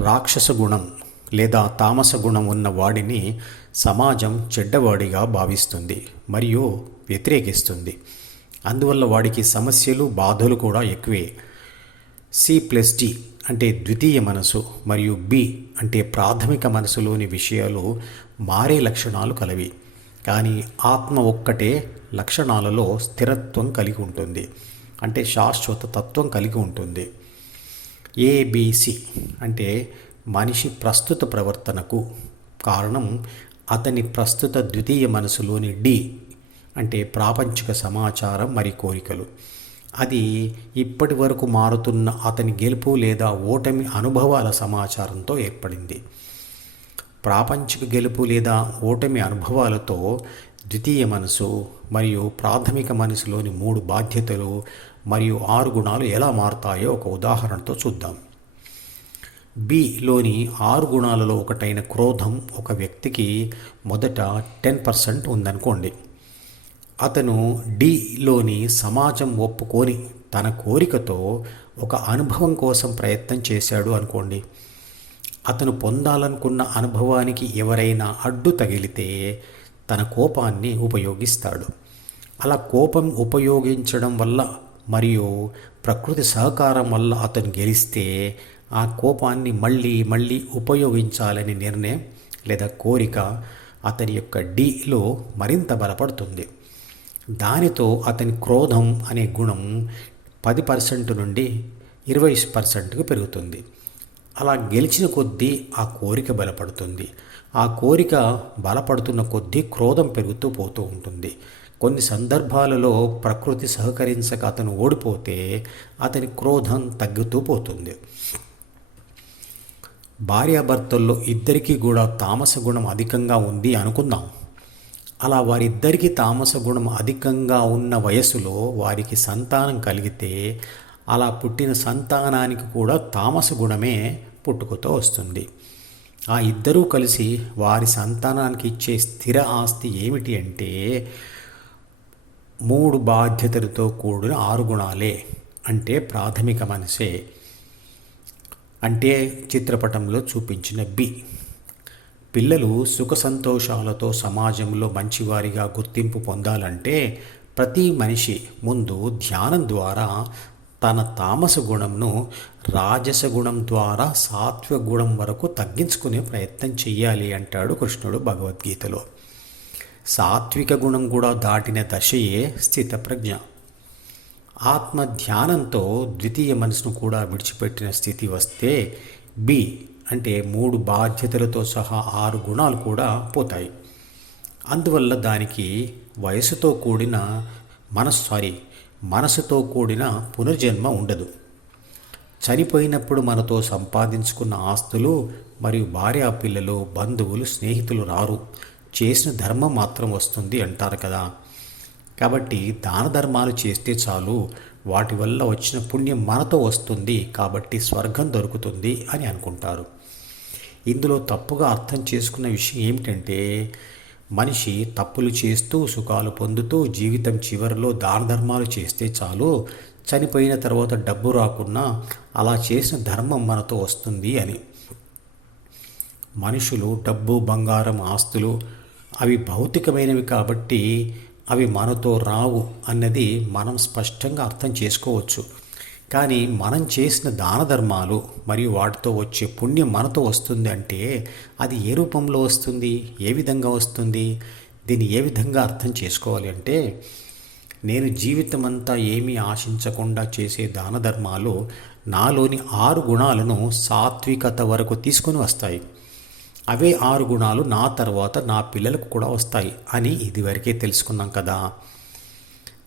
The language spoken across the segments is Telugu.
రాక్షస గుణం లేదా తామస గుణం ఉన్న వాడిని సమాజం చెడ్డవాడిగా భావిస్తుంది మరియు వ్యతిరేకిస్తుంది. అందువల్ల వాడికి సమస్యలు బాధలు కూడా ఎక్కువే. సి ప్లస్ డి అంటే ద్వితీయ మనసు మరియు బి అంటే ప్రాథమిక మనసులోని విషయాలు మారే లక్షణాలు కలవి. కానీ ఆత్మ ఒక్కటే లక్షణాలలో స్థిరత్వం కలిగి ఉంటుంది. అంటే శాశ్వత తత్వం కలిగి ఉంటుంది. ఏబిసి అంటే మనిషి ప్రస్తుత ప్రవర్తనకు కారణం అతని ప్రస్తుత ద్వితీయ మనసులోని డి అంటే ప్రాపంచిక సమాచారం మరి కోరికలు. అది ఇప్పటి వరకు మారుతున్న అతని గెలుపు లేదా ఓటమి అనుభవాల సమాచారంతో ఏర్పడింది. ప్రాపంచిక గెలుపు లేదా ఓటమి అనుభవాలతో ద్వితీయ మనసు మరియు ప్రాథమిక మనసులోని మూడు బాధ్యతలు మరియు ఆరు గుణాలు ఎలా మారుతాయో ఒక ఉదాహరణతో చూద్దాం. బిలోని ఆరు గుణాలలో ఒకటైన క్రోధం ఒక వ్యక్తికి మొదట టెన్ పర్సెంట్ ఉందనుకోండి. అతను డిలోని సమాజం ఒప్పుకొని తన కోరికతో ఒక అనుభవం కోసం ప్రయత్నం చేశాడు అనుకోండి. అతను పొందాలనుకున్న అనుభవానికి ఎవరైనా అడ్డు తగిలితే తన కోపాన్ని ఉపయోగిస్తాడు. అలా కోపం ఉపయోగించడం వల్ల మరియు ప్రకృతి సహకారం వల్ల అతను గెలిస్తే ఆ కోపాన్ని మళ్ళీ మళ్ళీ ఉపయోగించాలని నిర్ణయం లేదా కోరిక అతని యొక్క డిలో మరింత బలపడుతుంది. దానితో అతని క్రోధం అనే గుణం పది పర్సెంట్ నుండి ఇరవై పర్సెంట్కి పెరుగుతుంది. అలా గెలిచిన కొద్దీ ఆ కోరిక బలపడుతుంది. ఆ కోరిక బలపడుతున్న కొద్దీ క్రోధం పెరుగుతూ పోతూ ఉంటుంది. కొన్ని సందర్భాలలో ప్రకృతి సహకరించక అతను ఓడిపోతే అతని క్రోధం తగ్గుతూ పోతుంది. భార్యాభర్తల్లో ఇద్దరికీ కూడా తామస గుణం అధికంగా ఉంది అనుకుందాం. అలా వారిద్దరికీ తామస గుణం అధికంగా ఉన్న వయసులో వారికి సంతానం కలిగితే అలా పుట్టిన సంతానానికి కూడా తామస గుణమే పుట్టుకతో వస్తుంది. ఆ ఇద్దరూ కలిసి వారి సంతానానికి ఇచ్చే స్థిర ఆస్తి ఏమిటి అంటే మూడు బాధ్యతలతో కూడిన ఆరు గుణాలే. అంటే ప్రాథమిక మనసే అంటే చిత్రపటంలో చూపించిన బి. పిల్లలు సుఖ సంతోషాలతో సమాజంలో మంచివారిగా గుర్తింపు పొందాలంటే ప్రతి మనిషి ముందు ధ్యానం ద్వారా తన తామస గుణంను రాజస గుణం ద్వారా సాత్వ గుణం వరకు తగ్గించుకునే ప్రయత్నం చేయాలి అంటాడు కృష్ణుడు భగవద్గీతలో. సాత్విక గుణం కూడా దాటిన దశయే స్థితప్రజ్ఞ. ఆత్మ ధ్యానంతో ద్వితీయ మనసును కూడా విడిచిపెట్టిన స్థితి వస్తే బి అంటే మూడు బాధ్యతలతో సహా ఆరు గుణాలు కూడా పోతాయి. అందువల్ల దానికి వయసుతో కూడిన మనస్ సారీ మనసుతో కూడిన పునర్జన్మ ఉండదు. చనిపోయినప్పుడు మనతో సంపాదించుకున్న ఆస్తులు మరియు భార్యా పిల్లలు బంధువులు స్నేహితులు రారు. చేసిన ధర్మం మాత్రం వస్తుంది అంటారు కదా. కాబట్టి దాన ధర్మాలు చేస్తే చాలు వాటి వల్ల వచ్చిన పుణ్యం మనతో వస్తుంది కాబట్టి స్వర్గం దొరుకుతుంది అని అనుకుంటారు. ఇందులో తప్పుగా అర్థం చేసుకున్న విషయం ఏమిటంటే మనిషి తప్పులు చేస్తూ సుఖాలు పొందుతూ జీవితం చివరిలో దాన ధర్మాలు చేస్తే చాలు చనిపోయిన తర్వాత డబ్బు రాకున్నా అలా చేసిన ధర్మం మనతో వస్తుంది అని. మనుషులు డబ్బు బంగారం ఆస్తులు అవి భౌతికమైనవి కాబట్టి అవి మనతో రావు అన్నది మనం స్పష్టంగా అర్థం చేసుకోవచ్చు. కానీ మనం చేసిన దాన ధర్మాలు మరియు వాటితో వచ్చే పుణ్యం మనతో వస్తుంది అంటే అది ఏ రూపంలో వస్తుంది? ఏ విధంగా వస్తుంది? దీన్ని ఏ విధంగా అర్థం చేసుకోవాలి అంటే నేను జీవితం అంతా ఏమీ ఆశించకుండా చేసే దాన ధర్మాలు నాలోని ఆరు గుణాలను సాత్వికత వరకు తీసుకొని వస్తాయి. అవే ఆరు గుణాలు నా తర్వాత నా పిల్లలకు కూడా వస్తాయి అని ఇదివరకే తెలుసుకున్నాం కదా.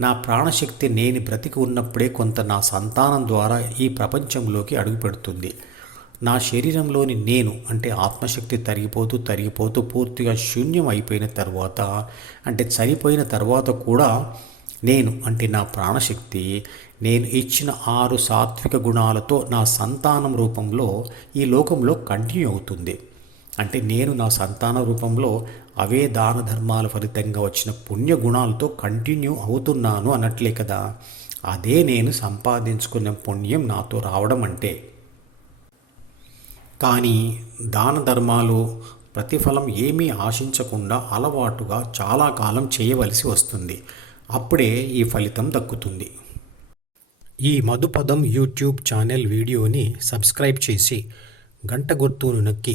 నా ప్రాణశక్తి నేను బ్రతికి ఉన్నప్పుడే కొంత నా సంతానం ద్వారా ఈ ప్రపంచంలోకి అడుగుపెడుతుంది. నా శరీరంలోని నేను అంటే ఆత్మశక్తి తరిగిపోతూ తరిగిపోతూ పూర్తిగా శూన్యం అయిపోయిన తర్వాత అంటే చనిపోయిన తర్వాత కూడా నేను అంటే నా ప్రాణశక్తి నేను ఇచ్చిన ఆరు సాత్విక గుణాలతో నా సంతానం రూపంలో ఈ లోకంలో కంటిన్యూ అవుతుంది. అంటే నేను నా సంతాన రూపంలో అవే దాన ధర్మాల ఫలితంగా వచ్చిన పుణ్య గుణాలతో కంటిన్యూ అవుతున్నాను అన్నట్లే కదా. అదే నేను సంపాదించుకున్న పుణ్యం నాతో రావడం అంటే. కానీ దాన ధర్మాలు ప్రతిఫలం ఏమీ ఆశించకుండా అలవాటుగా చాలా కాలం చేయవలసి వస్తుంది. అప్పుడే ఈ ఫలితం దక్కుతుంది. ఈ మధుపదం యూట్యూబ్ ఛానల్ వీడియోని సబ్స్క్రైబ్ చేసి గంట గుర్తును నొక్కి